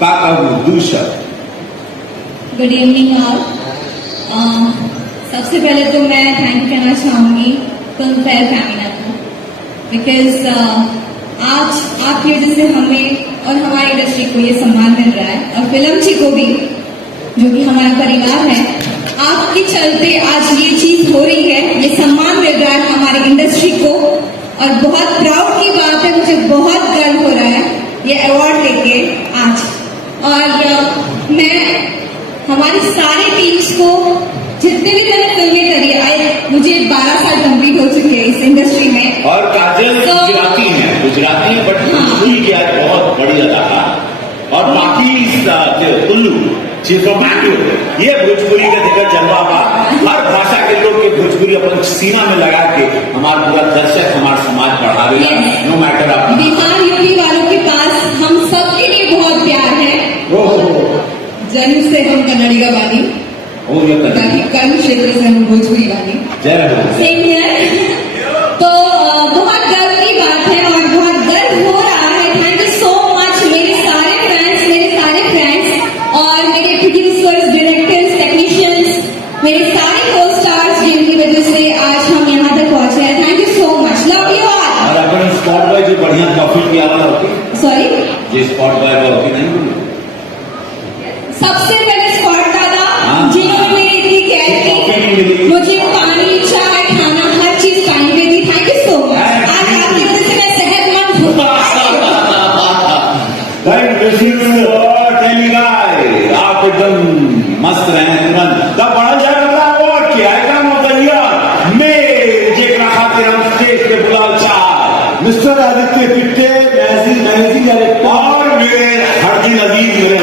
Pak Abu Dusha. Good evening all. सबसे पहले तो मैं थैंक यू कहना चाहूंगी फिल्म फेयर फैमिना को, बिकॉज आज आपकी वजह से हमें और हमारी इंडस्ट्री को ये सम्मान मिल रहा है, और फिल्म जी को भी जो कि हमारा परिवार है, आपके चलते आज ये चीज हो रही है, ये सम्मान मिल रहा है हमारी इंडस्ट्री को, और बहुत प्राउड की बात है, मुझे बहुत गर्व हो रहा है ये अवार्ड लेके आज। और मैं हमारी सारी टीम्स को, जितने भी मैंने फिल्में करी है, मुझे 12 साल कंप्लीट हो चुके हैं इस इंडस्ट्री में। और काजल गुजराती है बट भोजपुरी की आज बहुत बड़ी अदाकार, और बाकी कुल्लू ये भोजपुरी का देखकर जलवा बा। हर भाषा के लोग के भोजपुरी अपन सीमा में लगा के हमारा पूरा दर्शक हमारा समाज बढ़ा रही है। नो मैटर आप बिहार यूपी वालों के पास हम सबके लिए बहुत प्यार है। जन्म से हम कन्नड़ी का वाली, ताकि कर्म क्षेत्र से हम भोजपुरी वाली। Same year. तो बहुत गर्व की बात है और बहुत गर्व हो रहा है। थैंक यू सो मच मेरे सारे फ्रेंड्स और मेरे प्रोड्यूसर्स, डायरेक्टर्स, टेक्नीशियंस, मेरे सारे को स्टार्स, जिनकी वजह से आज हम यहाँ तक पहुंचे हैं। Thank you so much, love you all. और अपन स्पॉट बॉय जो बढ़िया कॉफी की आवाज होती, सॉरी जो स्पॉट बॉय होती नहीं, सबसे पहले स्पॉट दादा जिन्होंने मेरी इतनी केयर की, मुझे पानी, चाय, खाना, हर चीज टाइम पे दी। Thank you so much. आज आपकी वजह से मैं सेहतमंद हूँ। आप एकदम मस्त रहे तुरंत तब बढ़ जाएगा। अवार्ड किया है काम होता मेरे जे रखा तेरा स्टेज पे बुलाल चाह मिस्टर आदित्य पिट्टे, मैजिक डायरेक्टर और मेरे हरदीन अजीज, मेरे